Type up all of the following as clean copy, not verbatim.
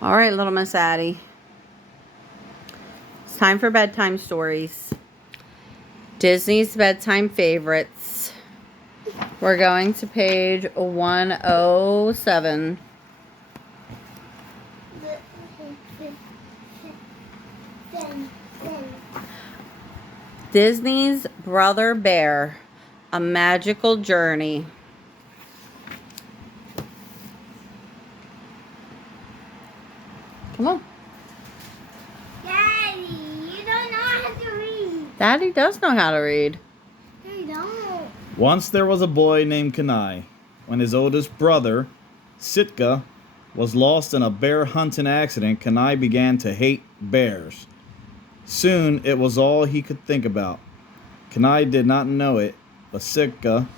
All right, little Miss Addie. It's time for bedtime stories. Disney's bedtime favorites. We're going to page 107. Disney's Brother Bear, A Magical Journey. Come on. Daddy, you don't know how to read. Daddy does know how to read. No, you don't. Once there was a boy named Kenai. When his oldest brother, Sitka, was lost in a bear hunting accident, Kenai began to hate bears. Soon it was all he could think about. Kenai did not know it, but Sitka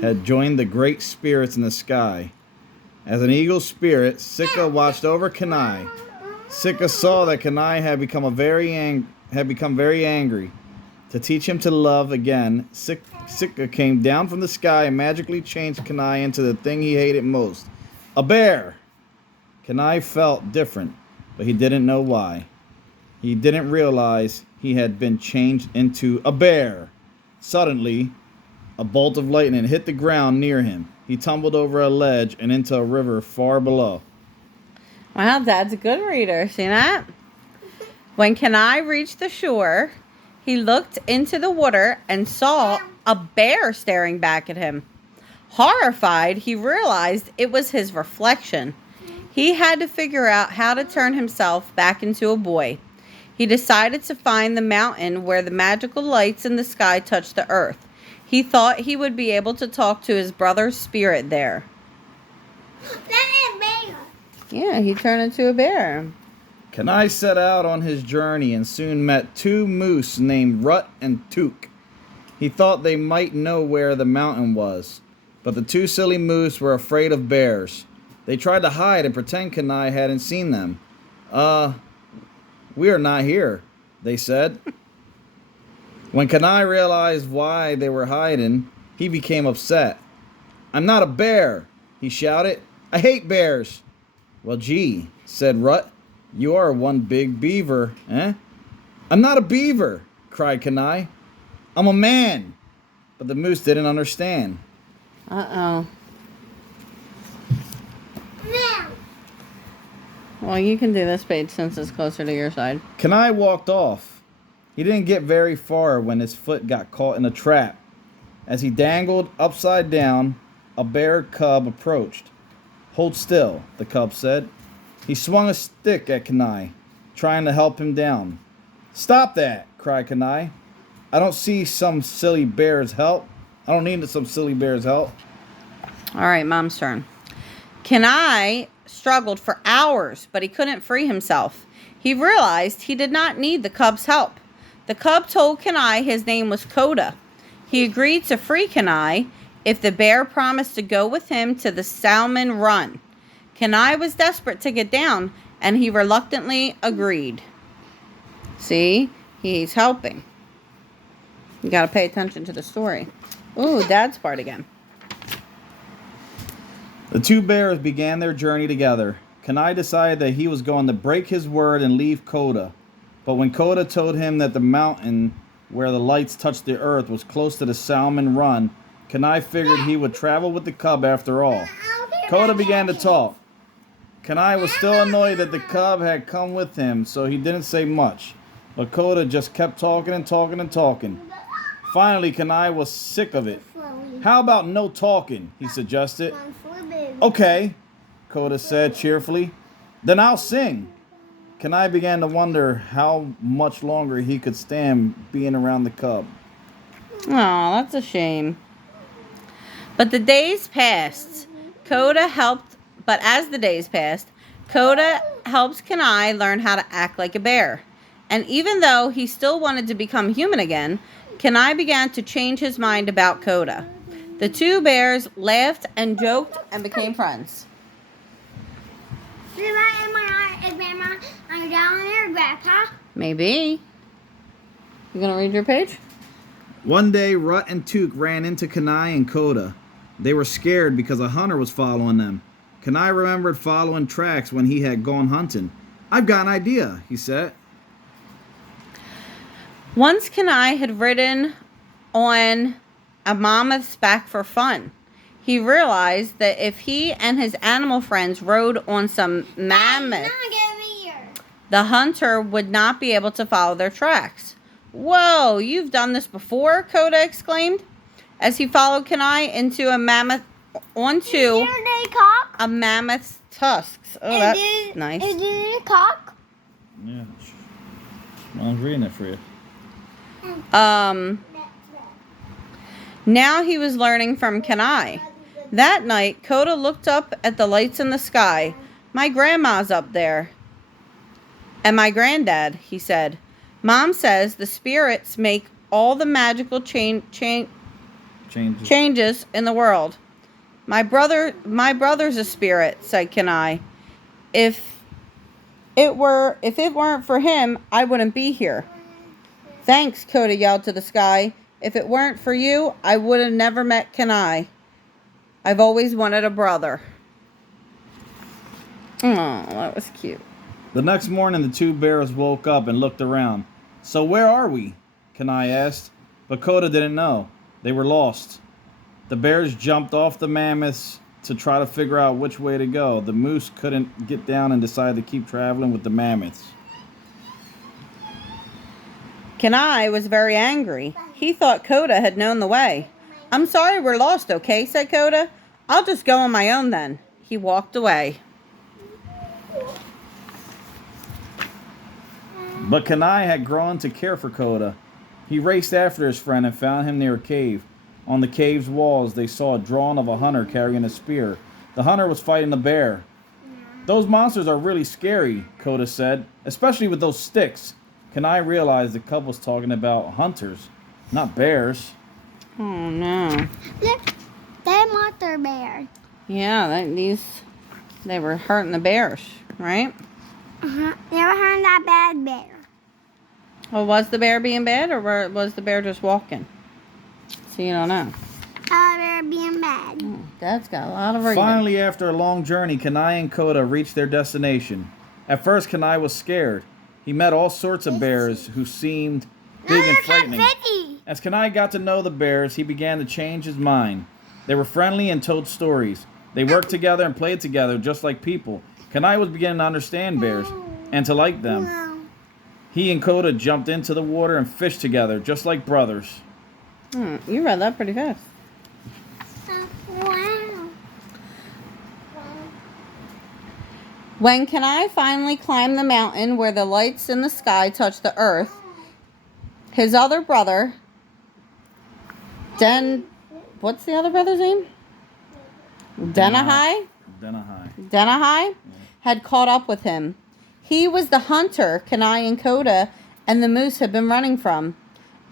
had joined the great spirits in the sky. As an eagle spirit, Sitka watched over Kenai. Sitka saw that Kenai had become very angry. To teach him to love again, Sitka came down from the sky and magically changed Kenai into the thing he hated most, a bear. Kenai felt different, but he didn't know why. He didn't realize he had been changed into a bear. Suddenly, a bolt of lightning hit the ground near him. He tumbled over a ledge and into a river far below. Wow, Dad's a good reader. See that? When Kenai reached the shore, he looked into the water and saw a bear staring back at him. Horrified, he realized it was his reflection. He had to figure out how to turn himself back into a boy. He decided to find the mountain where the magical lights in the sky touched the earth. He thought he would be able to talk to his brother's spirit there. That is bear. Yeah, he turned into a bear. Kenai set out on his journey and soon met two moose named Rut and Took. He thought they might know where the mountain was, but the two silly moose were afraid of bears. They tried to hide and pretend Kenai hadn't seen them. We are not here, they said. When Kenai realized why they were hiding, he became upset. I'm not a bear, he shouted. I hate bears. Well, gee, said Rut. You are one big beaver, eh? I'm not a beaver, cried Kenai. I'm a man. But the moose didn't understand. Uh-oh. Now. Well, you can do this page since it's closer to your side. Kenai walked off. He didn't get very far when his foot got caught in a trap. As he dangled upside down, a bear cub approached. Hold still, the cub said. He swung a stick at Kenai, trying to help him down. Stop that, cried Kenai. I don't need some silly bear's help. All right, Mom's turn. Kenai struggled for hours, but he couldn't free himself. He realized he did not need the cub's help. The cub told Kenai his name was Koda. He agreed to free Kenai if the bear promised to go with him to the Salmon Run. Kenai was desperate to get down, and he reluctantly agreed. See? He's helping. You got to pay attention to the story. Ooh, Dad's part again. The two bears began their journey together. Kenai decided that he was going to break his word and leave Koda. But when Koda told him that the mountain where the lights touched the earth was close to the Salmon Run, Kenai figured he would travel with the cub after all. Koda began to talk. Kenai was still annoyed that the cub had come with him, so he didn't say much. But Koda just kept talking and talking and talking. Finally, Kenai was sick of it. How about no talking, he suggested. Okay, Koda said cheerfully. Then I'll sing. Kenai began to wonder how much longer he could stand being around the cub. Oh, that's a shame. But the days passed. As the days passed, Koda helps Kenai learn how to act like a bear. And even though he still wanted to become human again, Kenai began to change his mind about Koda. The two bears laughed and joked and became friends. Are you down there, Grandpa? Maybe. You gonna read your page? One day, Rut and Took ran into Kenai and Koda. They were scared because a hunter was following them. Kenai remembered following tracks when he had gone hunting. "I've got an idea," he said. Once Kenai had ridden on a mammoth's back for fun. He realized that if he and his animal friends rode on some mammoth, the hunter would not be able to follow their tracks. "Whoa, you've done this before?" Koda exclaimed as he followed Kenai onto a mammoth's tusks. Oh, that's nice. Is it a cock? Yeah. Mom's reading it for you. Now he was learning from Kenai. That night, Koda looked up at the lights in the sky. "My grandma's up there. And my granddad," he said. "Mom says the spirits make all the magical changes in the world." My brother's a spirit," said Kenai. If it weren't for him, I wouldn't be here." "Thanks," Koda yelled to the sky. "If it weren't for you, I would have never met Kenai. I've always wanted a brother." Oh, that was cute. The next morning, the two bears woke up and looked around. "So where are we?" Kenai asked. But Koda didn't know. They were lost. The bears jumped off the mammoths to try to figure out which way to go. The moose couldn't get down and decided to keep traveling with the mammoths. Kenai was very angry. He thought Koda had known the way. "I'm sorry we're lost, okay?" said Koda. "I'll just go on my own then." He walked away. But Kenai had grown to care for Koda. He raced after his friend and found him near a cave. On the cave's walls, they saw a drawing of a hunter carrying a spear. The hunter was fighting a bear. "Those monsters are really scary," Koda said, "especially with those sticks." Kenai realized the cub was talking about hunters, not bears. Oh, no. Look, they're monster bears. Yeah, they were hurting the bears, right? They were hurting that bad bear. Well, was the bear being bad, or was the bear just walking? So you don't know. They're being bad. Dad's got a lot of reading. Finally, after a long journey, Kenai and Koda reached their destination. At first, Kenai was scared. He met all sorts of bears who seemed big and frightening. As Kenai got to know the bears, he began to change his mind. They were friendly and told stories. They worked together and played together just like people. Kenai was beginning to understand bears and to like them. He and Koda jumped into the water and fished together just like brothers. You read that pretty fast. Wow. When Kenai finally climbed the mountain where the lights in the sky touched the earth, his other brother, what's the other brother's name? Denna High? Denna High. Denna High had caught up with him. He was the hunter Kenai and Koda and the moose had been running from.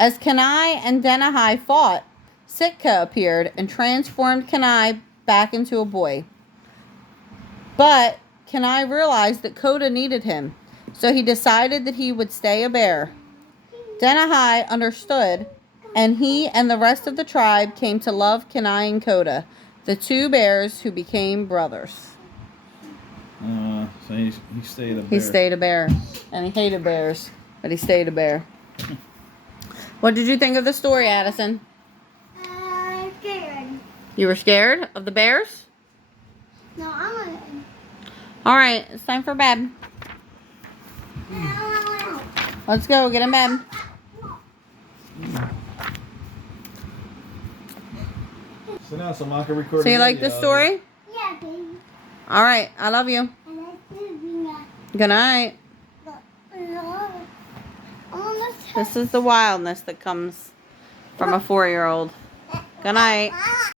As Kenai and Denna High fought, Sitka appeared and transformed Kenai back into a boy. But Kenai realized that Koda needed him, so he decided that he would stay a bear. Denna High understood, and he and the rest of the tribe came to love Kenai and Koda, the two bears who became brothers. So he stayed a bear. He stayed a bear, and he hated bears, but he stayed a bear. What did you think of the story, Addison? Scared. You were scared of the bears? No, I'm gonna. All right, it's time for bed. Let's go, get in bed. So now Mom can record. So you like this story? Yeah, baby. All right, I love you. And I do Good night. This is the wildness that comes from a 4-year-old. Good night.